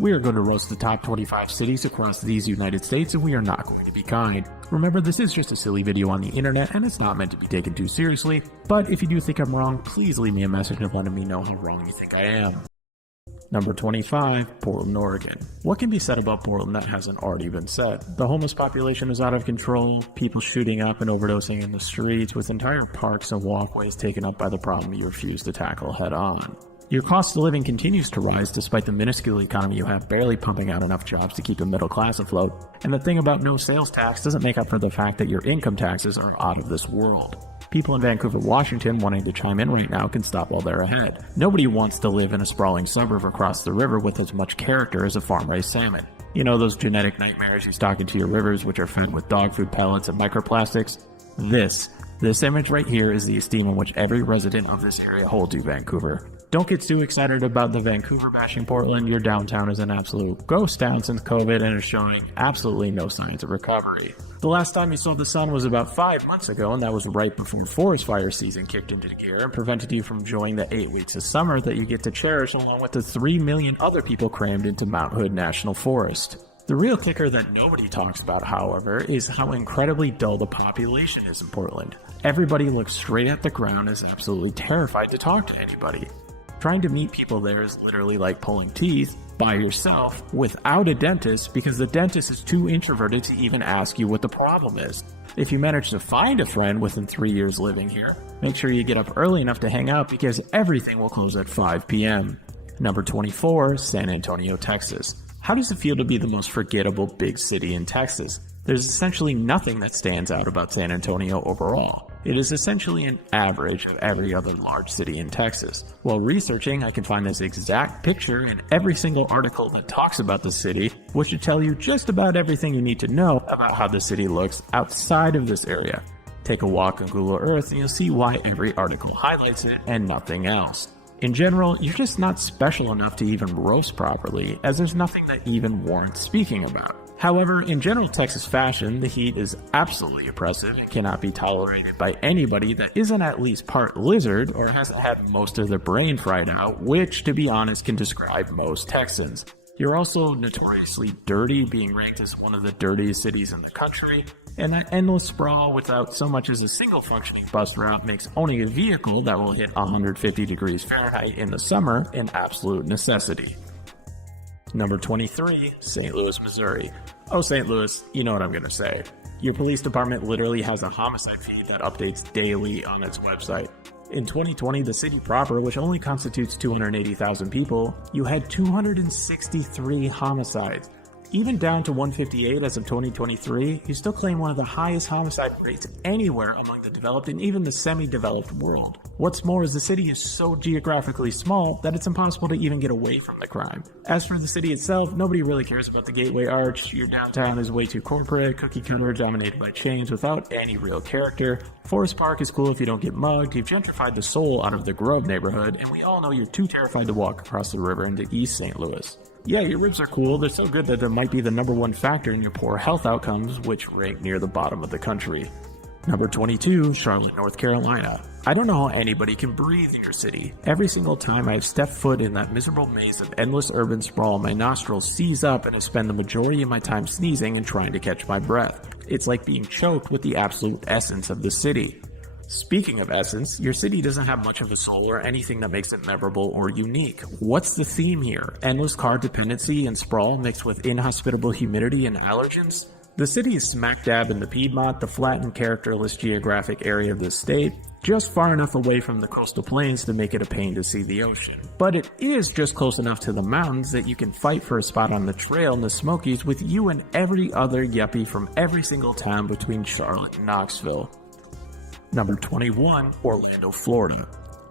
We are going to roast the top 25 cities across these United States, and we are not going to be kind. Remember, this is just a silly video on the internet, and it's not meant to be taken too seriously, but if you do think I'm wrong, please leave me a message of letting me know how wrong you think I am. Number 25, Portland, Oregon. What can be said about Portland that hasn't already been said? The homeless population is out of control, people shooting up and overdosing in the streets, with entire parks and walkways taken up by the problem you refuse to tackle head on. Your cost of living continues to rise despite the minuscule economy you have barely pumping out enough jobs to keep the middle class afloat. And the thing about no sales tax doesn't make up for the fact that your income taxes are out of this world. People in Vancouver, Washington wanting to chime in right now can stop while they're ahead. Nobody wants to live in a sprawling suburb across the river with as much character as a farm-raised salmon. You know those genetic nightmares you stock into your rivers which are fed with dog food pellets and microplastics? This image right here is the esteem in which every resident of this area holds you, Vancouver. Don't get too excited about the Vancouver bashing Portland. Your downtown is an absolute ghost town since COVID and is showing absolutely no signs of recovery. The last time you saw the sun was about 5 months ago, and that was right before forest fire season kicked into gear and prevented you from enjoying the 8 weeks of summer that you get to cherish along with the 3 million other people crammed into Mount Hood National Forest. The real kicker that nobody talks about, however, is how incredibly dull the population is in Portland. Everybody looks straight at the ground and is absolutely terrified to talk to anybody. Trying to meet people there is literally like pulling teeth by yourself without a dentist because the dentist is too introverted to even ask you what the problem is. If you manage to find a friend within 3 years living here, make sure you get up early enough to hang out because everything will close at 5 p.m. Number 24, San Antonio, Texas. How does it feel to be the most forgettable big city in Texas? There's essentially nothing that stands out about San Antonio overall. It is essentially an average of every other large city in Texas. While researching, I can find this exact picture in every single article that talks about the city, which should tell you just about everything you need to know about how the city looks outside of this area. Take a walk on Google Earth and you'll see why every article highlights it and nothing else. In general, you're just not special enough to even roast properly, as there's nothing that even warrants speaking about. However, in general Texas fashion, the heat is absolutely oppressive and cannot be tolerated by anybody that isn't at least part lizard or hasn't had most of their brain fried out, which, to be honest, can describe most Texans. You're also notoriously dirty, being ranked as one of the dirtiest cities in the country, and that endless sprawl without so much as a single functioning bus route makes owning a vehicle that will hit 150 degrees Fahrenheit in the summer an absolute necessity. Number 23, St. Louis, Missouri. Oh, St. Louis, you know what I'm gonna say. Your police department literally has a homicide feed that updates daily on its website. In 2020, the city proper, which only constitutes 280,000 people, you had 263 homicides. Even down to 158 as of 2023, you still claim one of the highest homicide rates anywhere among the developed and even the semi-developed world. What's more is the city is so geographically small that it's impossible to even get away from the crime. As for the city itself, nobody really cares about the Gateway Arch, your downtown is way too corporate, cookie cutter dominated by chains without any real character, Forest Park is cool if you don't get mugged, you've gentrified the soul out of the Grove neighborhood, and we all know you're too terrified to walk across the river into East St. Louis. Yeah, your ribs are cool, they're so good that they might be the #1 factor in your poor health outcomes, which rank near the bottom of the country. Number 22, Charlotte, North Carolina. I don't know how anybody can breathe in your city. Every single time I've stepped foot in that miserable maze of endless urban sprawl, my nostrils seize up and I spend the majority of my time sneezing and trying to catch my breath. It's like being choked with the absolute essence of the city. Speaking of essence, your city doesn't have much of a soul or anything that makes it memorable or unique. What's the theme here? Endless car dependency and sprawl mixed with inhospitable humidity and allergens? The city is smack dab in the Piedmont, the flat and characterless geographic area of the state, just far enough away from the coastal plains to make it a pain to see the ocean. But it is just close enough to the mountains that you can fight for a spot on the trail in the Smokies with you and every other yuppie from every single town between Charlotte and Knoxville. Number 21, Orlando, Florida.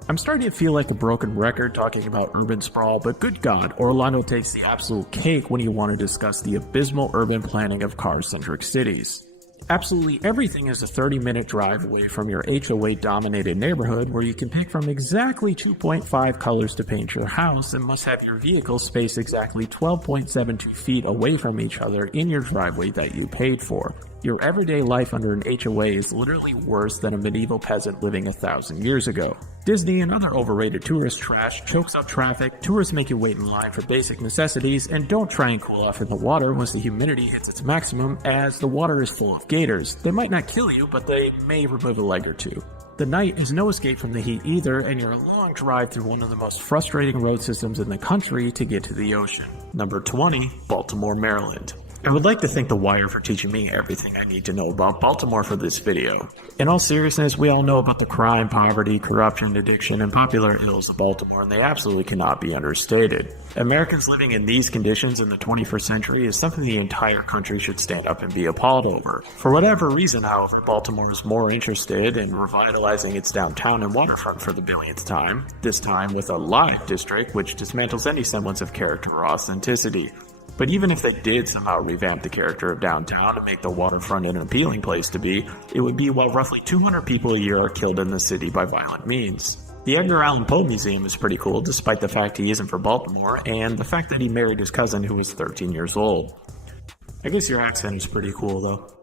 I'm starting to feel like a broken record talking about urban sprawl, but good God, Orlando takes the absolute cake when you want to discuss the abysmal urban planning of car-centric cities. Absolutely everything is a 30-minute drive away from your HOA-dominated neighborhood where you can pick from exactly 2.5 colors to paint your house and must have your vehicle spaced exactly 12.72 feet away from each other in your driveway that you paid for. Your everyday life under an HOA is literally worse than a medieval peasant living 1,000 years ago. Disney and other overrated tourist trash chokes up traffic, tourists make you wait in line for basic necessities, and don't try and cool off in the water once the humidity hits its maximum, as the water is full of gators. They might not kill you, but they may remove a leg or two. The night is no escape from the heat either, and you're a long drive through one of the most frustrating road systems in the country to get to the ocean. Number 20, Baltimore, Maryland. I would like to thank The Wire for teaching me everything I need to know about Baltimore for this video. In all seriousness, we all know about the crime, poverty, corruption, addiction, and popular ills of Baltimore, and they absolutely cannot be understated. Americans living in these conditions in the 21st century is something the entire country should stand up and be appalled over. For whatever reason, however, Baltimore is more interested in revitalizing its downtown and waterfront for the billionth time, this time with a live district which dismantles any semblance of character or authenticity. But even if they did somehow revamp the character of downtown and make the waterfront an appealing place to be, it would be while roughly 200 people a year are killed in the city by violent means. The Edgar Allan Poe Museum is pretty cool, despite the fact he isn't from Baltimore, and the fact that he married his cousin who was 13 years old. I guess your accent is pretty cool though.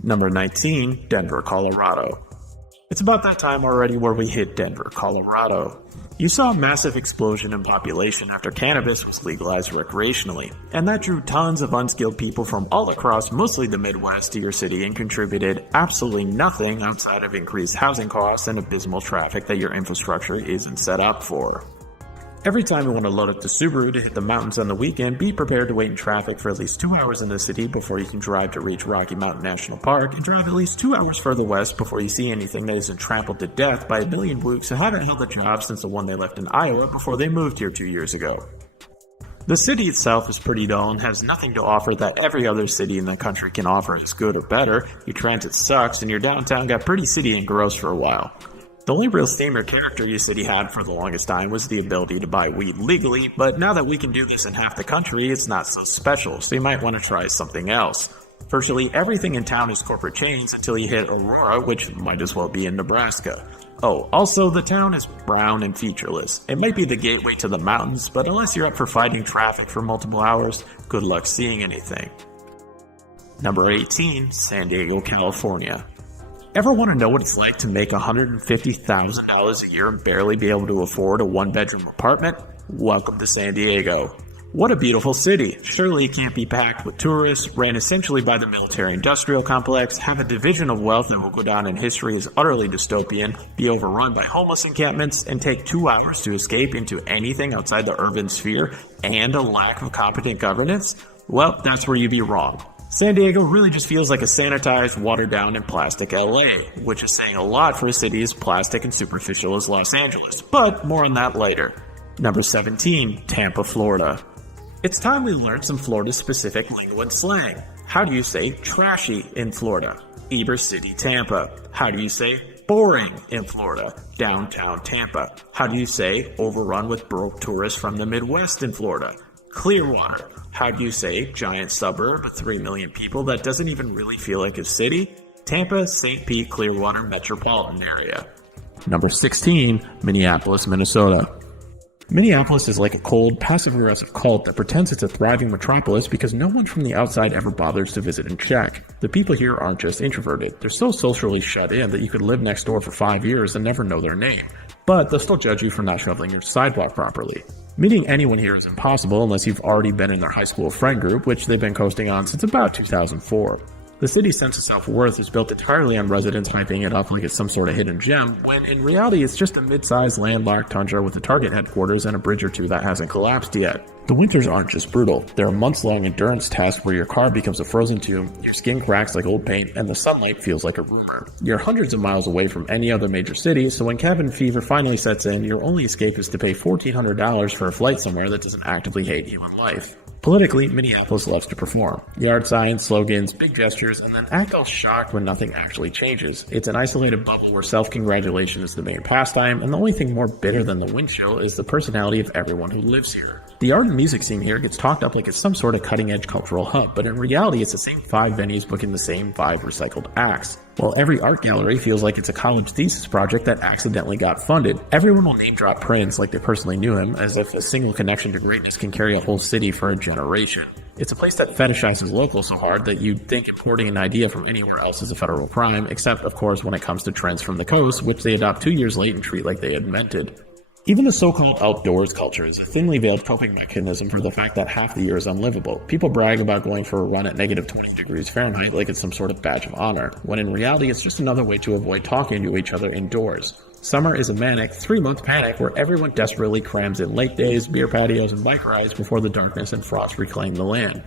Number 19, Denver, Colorado. It's about that time already where we hit Denver, Colorado. You saw a massive explosion in population after cannabis was legalized recreationally, and that drew tons of unskilled people from all across mostly the Midwest to your city and contributed absolutely nothing outside of increased housing costs and abysmal traffic that your infrastructure isn't set up for. Every time you want to load up the Subaru to hit the mountains on the weekend, be prepared to wait in traffic for at least 2 hours in the city before you can drive to reach Rocky Mountain National Park, and drive at least 2 hours further west before you see anything that isn't trampled to death by a million blokes who haven't held a job since the one they left in Iowa before they moved here 2 years ago. The city itself is pretty dull and has nothing to offer that every other city in the country can offer as good or better. Your transit sucks, and your downtown got pretty city and gross for a while. The only real theme or character your city had for the longest time was the ability to buy weed legally, but now that we can do this in half the country, it's not so special, so you might want to try something else. Virtually everything in town is corporate chains until you hit Aurora, which might as well be in Nebraska. Oh, also the town is brown and featureless. It might be the gateway to the mountains, but unless you're up for fighting traffic for multiple hours, good luck seeing anything. Number 18, San Diego, California. Ever want to know what it's like to make $150,000 a year and barely be able to afford a one-bedroom apartment? Welcome to San Diego. What a beautiful city. Surely it can't be packed with tourists, ran essentially by the military-industrial complex, have a division of wealth that will go down in history as utterly dystopian, be overrun by homeless encampments, and take 2 hours to escape into anything outside the urban sphere, and a lack of competent governance? Well, that's where you'd be wrong. San Diego really just feels like a sanitized, watered-down, and plastic LA, which is saying a lot for a city as plastic and superficial as Los Angeles, but more on that later. Number 17, Tampa, Florida. It's time we learned some Florida-specific lingo and slang. How do you say trashy in Florida? Eber City, Tampa. How do you say boring in Florida? Downtown Tampa. How do you say overrun with broke tourists from the Midwest in Florida? Clearwater. How do you say giant suburb of 3 million people that doesn't even really feel like a city? Tampa, St. Pete, Clearwater metropolitan area. Number 16, Minneapolis, Minnesota. Minneapolis is like a cold, passive-aggressive cult that pretends it's a thriving metropolis because no one from the outside ever bothers to visit and check. The people here aren't just introverted, they're so socially shut in that you could live next door for 5 years and never know their name. But they'll still judge you for not shoveling your sidewalk properly. Meeting anyone here is impossible unless you've already been in their high school friend group, which they've been coasting on since about 2004. The city's sense of self-worth is built entirely on residents hyping it up like it's some sort of hidden gem, when in reality it's just a mid-sized landlocked tundra with a Target headquarters and a bridge or two that hasn't collapsed yet. The winters aren't just brutal, they're a months-long endurance test where your car becomes a frozen tomb, your skin cracks like old paint, and the sunlight feels like a rumor. You're hundreds of miles away from any other major city, so when cabin fever finally sets in, your only escape is to pay $1,400 for a flight somewhere that doesn't actively hate human life. Politically, Minneapolis loves to perform. Yard signs, slogans, big gestures, and then act all shocked when nothing actually changes. It's an isolated bubble where self-congratulation is the main pastime, and the only thing more bitter than the wind chill is the personality of everyone who lives here. The art and music scene here gets talked up like it's some sort of cutting-edge cultural hub, but in reality it's the same 5 venues booking the same 5 recycled acts. While every art gallery feels like it's a college thesis project that accidentally got funded, everyone will name drop Prince like they personally knew him, as if a single connection to greatness can carry a whole city for a generation. It's a place that fetishizes locals so hard that you'd think importing an idea from anywhere else is a federal crime, except of course when it comes to trends from the coast, which they adopt 2 years late and treat like they invented. Even the so-called outdoors culture is a thinly veiled coping mechanism for the fact that half the year is unlivable. People brag about going for a run at negative 20 degrees Fahrenheit like it's some sort of badge of honor, when in reality it's just another way to avoid talking to each other indoors. Summer is a manic 3-month panic where everyone desperately crams in lake days, beer patios, and bike rides before the darkness and frost reclaim the land.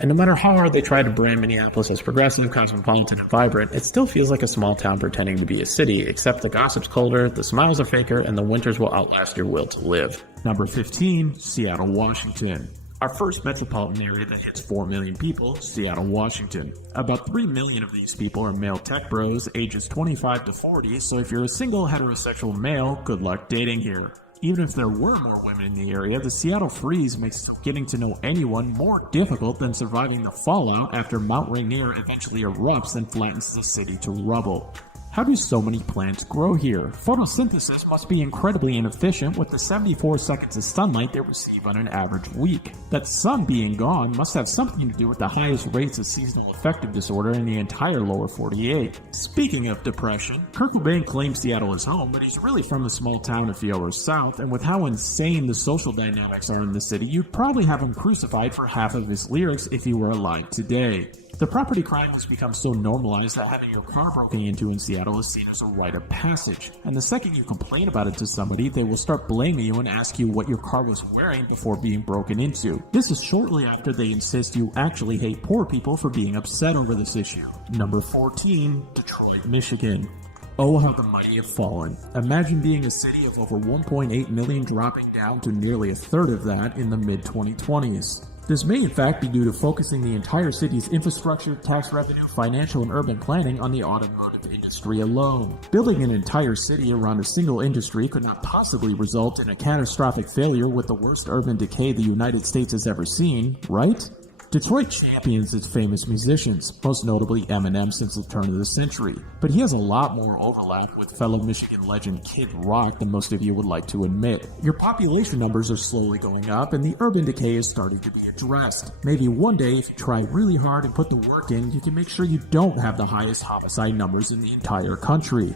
And no matter how hard they try to brand Minneapolis as progressive, cosmopolitan, and vibrant, it still feels like a small town pretending to be a city, except the gossip's colder, the smiles are faker, and the winters will outlast your will to live. Number 15, Seattle, Washington. Our first metropolitan area that hits 4 million people, Seattle, Washington. About 3 million of these people are male tech bros, ages 25 to 40, so if you're a single heterosexual male, good luck dating here. Even if there were more women in the area, the Seattle freeze makes getting to know anyone more difficult than surviving the fallout after Mount Rainier eventually erupts and flattens the city to rubble. How do so many plants grow here? Photosynthesis must be incredibly inefficient with the 74 seconds of sunlight they receive on an average week. That sun being gone must have something to do with the highest rates of seasonal affective disorder in the entire lower 48. Speaking of depression, Kurt Cobain claims Seattle is home, but he's really from a small town a few hours south, and with how insane the social dynamics are in the city, you'd probably have him crucified for half of his lyrics if he were alive today. The property crime has become so normalized that having your car broken into in Seattle is seen as a rite of passage, and the second you complain about it to somebody, they will start blaming you and ask you what your car was wearing before being broken into. This is shortly after they insist you actually hate poor people for being upset over this issue. Number 14, Detroit, Michigan. Oh, how the mighty have fallen. Imagine being a city of over 1.8 million dropping down to nearly a third of that in the mid-2020s. This may in fact be due to focusing the entire city's infrastructure, tax revenue, financial, and urban planning on the automotive industry alone. Building an entire city around a single industry could not possibly result in a catastrophic failure with the worst urban decay the United States has ever seen, right? Detroit champions its famous musicians, most notably Eminem since the turn of the century, but he has a lot more overlap with fellow Michigan legend Kid Rock than most of you would like to admit. Your population numbers are slowly going up and the urban decay is starting to be addressed. Maybe one day, if you try really hard and put the work in, you can make sure you don't have the highest homicide numbers in the entire country.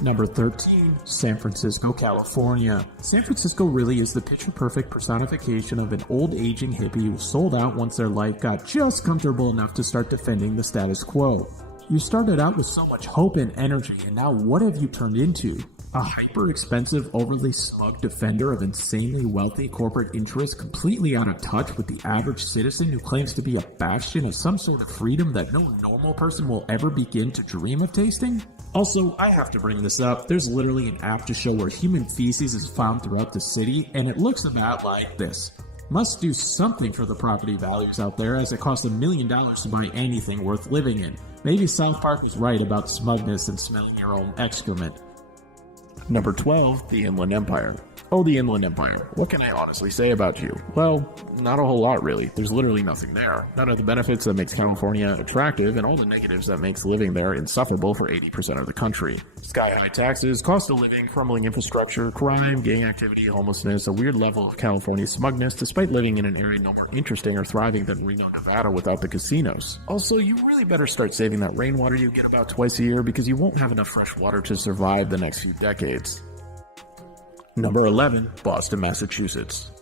Number 13, San Francisco, California. San Francisco really is the picture-perfect personification of an old aging hippie who sold out once their life got just comfortable enough to start defending the status quo. You started out with so much hope and energy, and now what have you turned into? A hyper-expensive, overly smug defender of insanely wealthy corporate interests completely out of touch with the average citizen who claims to be a bastion of some sort of freedom that no normal person will ever begin to dream of tasting? Also, I have to bring this up, there's literally an app to show where human feces is found throughout the city, and it looks about like this. Must do something for the property values out there, as it costs $1 million to buy anything worth living in. Maybe South Park was right about smugness and smelling your own excrement. Number 12, the Inland Empire. Oh, the Inland Empire. What can I honestly say about you? Well, not a whole lot really. There's literally nothing there. None of the benefits that makes California attractive and all the negatives that makes living there insufferable for 80% of the country. Sky-high taxes, cost of living, crumbling infrastructure, crime, gang activity, homelessness, a weird level of California smugness despite living in an area no more interesting or thriving than Reno, Nevada without the casinos. Also, you really better start saving that rainwater you get about twice a year because you won't have enough fresh water to survive the next few decades. Number 11, Boston, Massachusetts.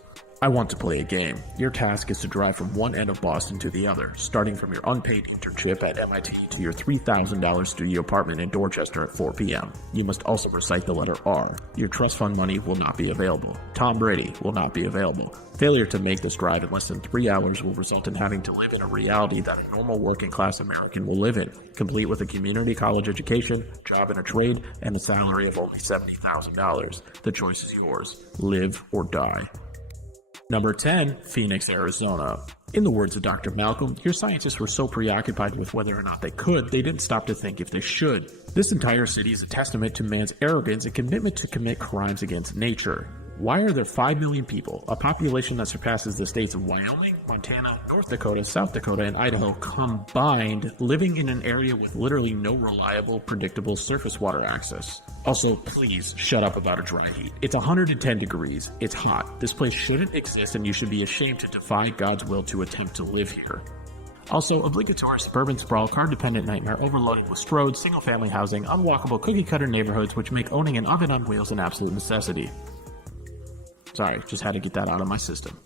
I want to play a game. Your task is to drive from one end of Boston to the other, starting from your unpaid internship at MIT to your $3,000 studio apartment in Dorchester at 4 p.m. You must also recite the letter R. Your trust fund money will not be available. Tom Brady will not be available. Failure to make this drive in less than 3 hours will result in having to live in a reality that a normal working class American will live in, complete with a community college education, job in a trade, and a salary of only $70,000. The choice is yours. Live or die. Number 10, Phoenix, Arizona. In the words of Dr. Malcolm, your scientists were so preoccupied with whether or not they could, they didn't stop to think if they should. This entire city is a testament to man's arrogance and commitment to commit crimes against nature. Why are there 5 million people, a population that surpasses the states of Wyoming, Montana, North Dakota, South Dakota, and Idaho combined, living in an area with literally no reliable, predictable surface water access? Also, please shut up about a dry heat. It's 110 degrees. It's hot. This place shouldn't exist, and you should be ashamed to defy God's will to attempt to live here. Also, obligatory suburban sprawl, car-dependent nightmare overloaded with roads, single-family housing, unwalkable cookie-cutter neighborhoods which make owning an oven on wheels an absolute necessity. Sorry, just had to get that out of my system.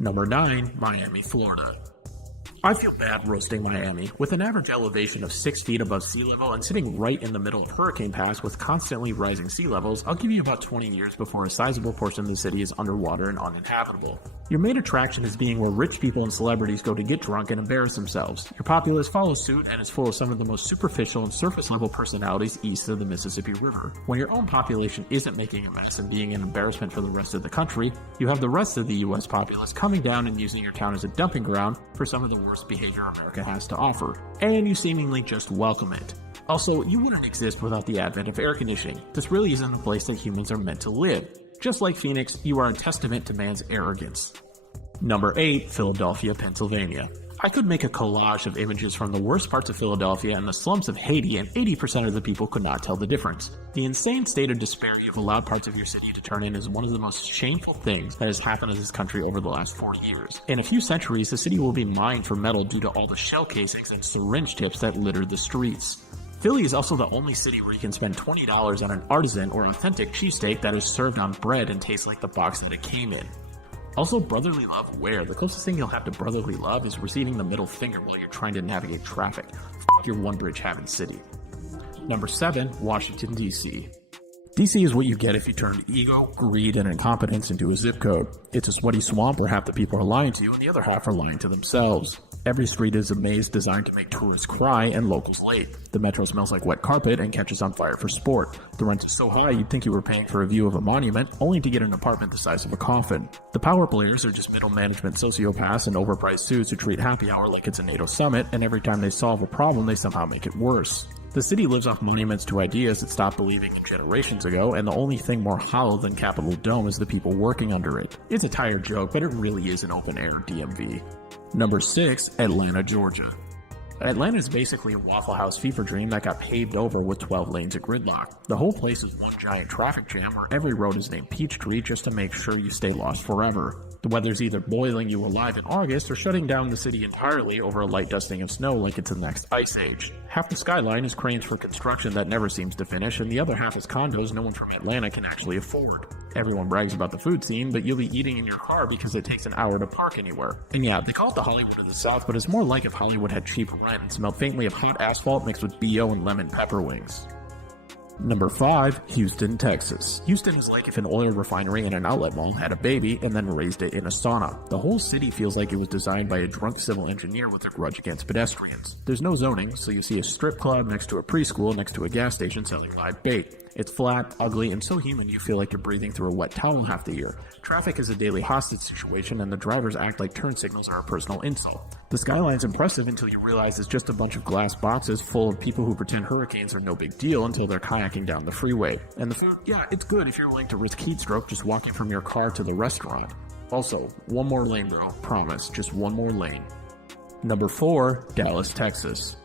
Number 9, Miami, Florida. I feel bad roasting Miami. With an average elevation of 6 feet above sea level and sitting right in the middle of Hurricane Pass with constantly rising sea levels, I'll give you about 20 years before a sizable portion of the city is underwater and uninhabitable. Your main attraction is being where rich people and celebrities go to get drunk and embarrass themselves. Your populace follows suit and is full of some of the most superficial and surface level personalities east of the Mississippi River. When your own population isn't making a mess and being an embarrassment for the rest of the country, you have the rest of the US populace coming down and using your town as a dumping ground for some of the worst behavior America has to offer, and you seemingly just welcome it. Also, you wouldn't exist without the advent of air conditioning. This really isn't the place that humans are meant to live. Just like Phoenix, you are a testament to man's arrogance. Number 8, Philadelphia, Pennsylvania. I could make a collage of images from the worst parts of Philadelphia and the slums of Haiti, and 80% of the people could not tell the difference. The insane state of despair you've allowed parts of your city to turn in is one of the most shameful things that has happened to this country over the last 40 years. In a few centuries, the city will be mined for metal due to all the shell casings and syringe tips that litter the streets. Philly is also the only city where you can spend $20 on an artisan or authentic cheesesteak that is served on bread and tastes like the box that it came in. Also, brotherly love where? The closest thing you'll have to brotherly love is receiving the middle finger while you're trying to navigate traffic. F*** your one bridge having city. Number 7, Washington, D.C. DC is what you get if you turn ego, greed, and incompetence into a zip code. It's a sweaty swamp where half the people are lying to you and the other half are lying to themselves. Every street is a maze designed to make tourists cry and locals late. The metro smells like wet carpet and catches on fire for sport. The rent is so high you'd think you were paying for a view of a monument, only to get an apartment the size of a coffin. The power players are just middle management sociopaths in overpriced suits who treat happy hour like it's a NATO summit, and every time they solve a problem they somehow make it worse. The city lives off monuments to ideas it stopped believing in generations ago, and the only thing more hollow than Capitol Dome is the people working under it. It's a tired joke, but it really is an open-air DMV. Number 6, Atlanta, Georgia. Atlanta is basically a Waffle House fever dream that got paved over with 12 lanes of gridlock. The whole place is one giant traffic jam where every road is named Peachtree just to make sure you stay lost forever. The weather's either boiling you alive in August or shutting down the city entirely over a light dusting of snow like it's the next ice age. Half the skyline is cranes for construction that never seems to finish, and the other half is condos no one from Atlanta can actually afford. Everyone brags about the food scene, but you'll be eating in your car because it takes an hour to park anywhere. And yeah, they call it the Hollywood of the South, but it's more like if Hollywood had cheap rent and smelled faintly of hot asphalt mixed with BO and lemon pepper wings. Number 5, Houston, Texas. Houston is like if an oil refinery and an outlet mall had a baby and then raised it in a sauna. The whole city feels like it was designed by a drunk civil engineer with a grudge against pedestrians. There's no zoning, so you see a strip club next to a preschool next to a gas station selling live bait. It's flat, ugly, and so human you feel like you're breathing through a wet towel half the year. Traffic is a daily hostage situation, and the drivers act like turn signals are a personal insult. The skyline's impressive until you realize it's just a bunch of glass boxes full of people who pretend hurricanes are no big deal until they're kayaking down the freeway. And the food, yeah, it's good if you're willing to risk heat stroke just walking from your car to the restaurant. Also, one more lane, bro. Promise, just one more lane. Number 4, Dallas, Texas.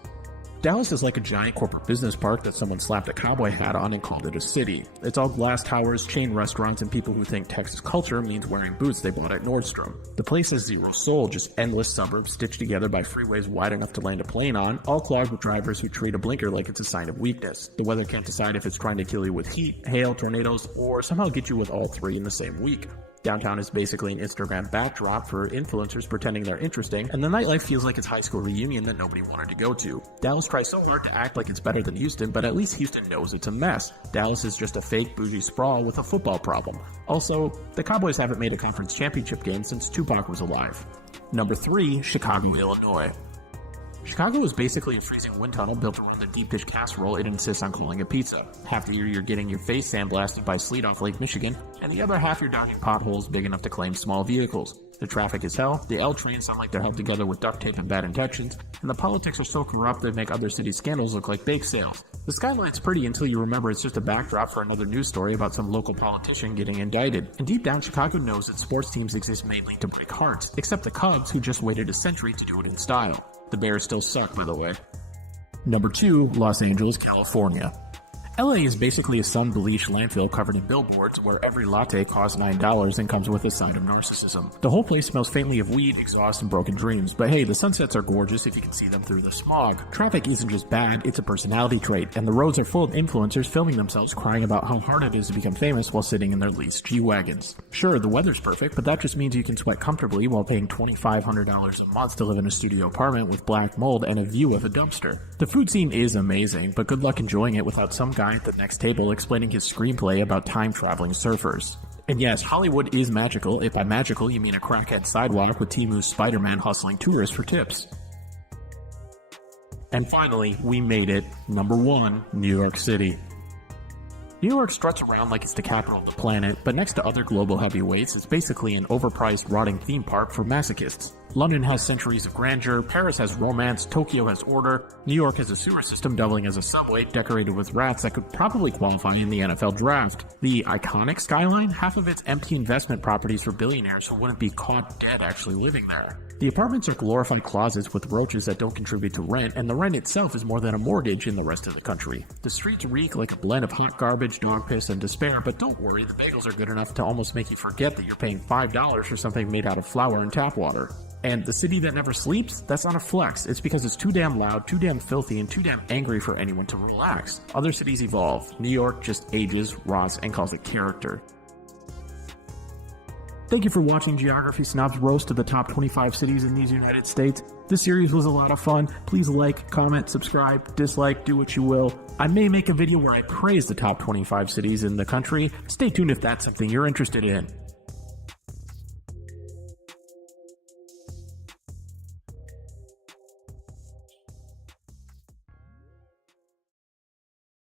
Dallas is like a giant corporate business park that someone slapped a cowboy hat on and called it a city. It's all glass towers, chain restaurants, and people who think Texas culture means wearing boots they bought at Nordstrom. The place has zero soul, just endless suburbs stitched together by freeways wide enough to land a plane on, all clogged with drivers who treat a blinker like it's a sign of weakness. The weather can't decide if it's trying to kill you with heat, hail, tornadoes, or somehow get you with all three in the same week. Downtown is basically an Instagram backdrop for influencers pretending they're interesting, and the nightlife feels like it's high school reunion that nobody wanted to go to. Dallas tries so hard to act like it's better than Houston, but at least Houston knows it's a mess. Dallas is just a fake bougie sprawl with a football problem. Also, the Cowboys haven't made a conference championship game since Tupac was alive. Number 3, Chicago, Illinois. Chicago is basically a freezing wind tunnel built around the deep dish casserole it insists on calling a pizza. Half the year you're getting your face sandblasted by sleet off Lake Michigan, and the other half you're dodging potholes big enough to claim small vehicles. The traffic is hell, the L trains sound like they're held together with duct tape and bad intentions, and the politics are so corrupt they make other cities' scandals look like bake sales. The skyline's pretty until you remember it's just a backdrop for another news story about some local politician getting indicted. And deep down, Chicago knows that sports teams exist mainly to break hearts, except the Cubs, who just waited a century to do it in style. The Bears still suck, by the way. Number 2, Los Angeles, California. LA is basically a sun-bleached landfill covered in billboards where every latte costs $9 and comes with a side of narcissism. The whole place smells faintly of weed, exhaust, and broken dreams, but hey, the sunsets are gorgeous if you can see them through the smog. Traffic isn't just bad, it's a personality trait, and the roads are full of influencers filming themselves crying about how hard it is to become famous while sitting in their leased G-Wagons. Sure, the weather's perfect, but that just means you can sweat comfortably while paying $2,500 a month to live in a studio apartment with black mold and a view of a dumpster. The food scene is amazing, but good luck enjoying it without some guy at the next table explaining his screenplay about time-traveling surfers. And yes, Hollywood is magical, if by magical you mean a crackhead sidewalk with Timu's Spider-Man hustling tourists for tips. And finally, we made it. Number 1, New York City. New York struts around like it's the capital of the planet, but next to other global heavyweights, it's basically an overpriced, rotting theme park for masochists. London has centuries of grandeur, Paris has romance, Tokyo has order, New York has a sewer system doubling as a subway decorated with rats that could probably qualify in the NFL draft. The iconic skyline, half of its empty investment properties for billionaires who wouldn't be caught dead actually living there. The apartments are glorified closets with roaches that don't contribute to rent, and the rent itself is more than a mortgage in the rest of the country. The streets reek like a blend of hot garbage, dog piss, and despair, but don't worry, the bagels are good enough to almost make you forget that you're paying $5 for something made out of flour and tap water. And the city that never sleeps? That's not a flex. It's because it's too damn loud, too damn filthy, and too damn angry for anyone to relax. Other cities evolve. New York just ages, rots, and calls it character. Thank you for watching Geography Snob's roast of the top 25 cities in these United States. This series was a lot of fun. Please like, comment, subscribe, dislike, do what you will. I may make a video where I praise the top 25 cities in the country. Stay tuned if that's something you're interested in.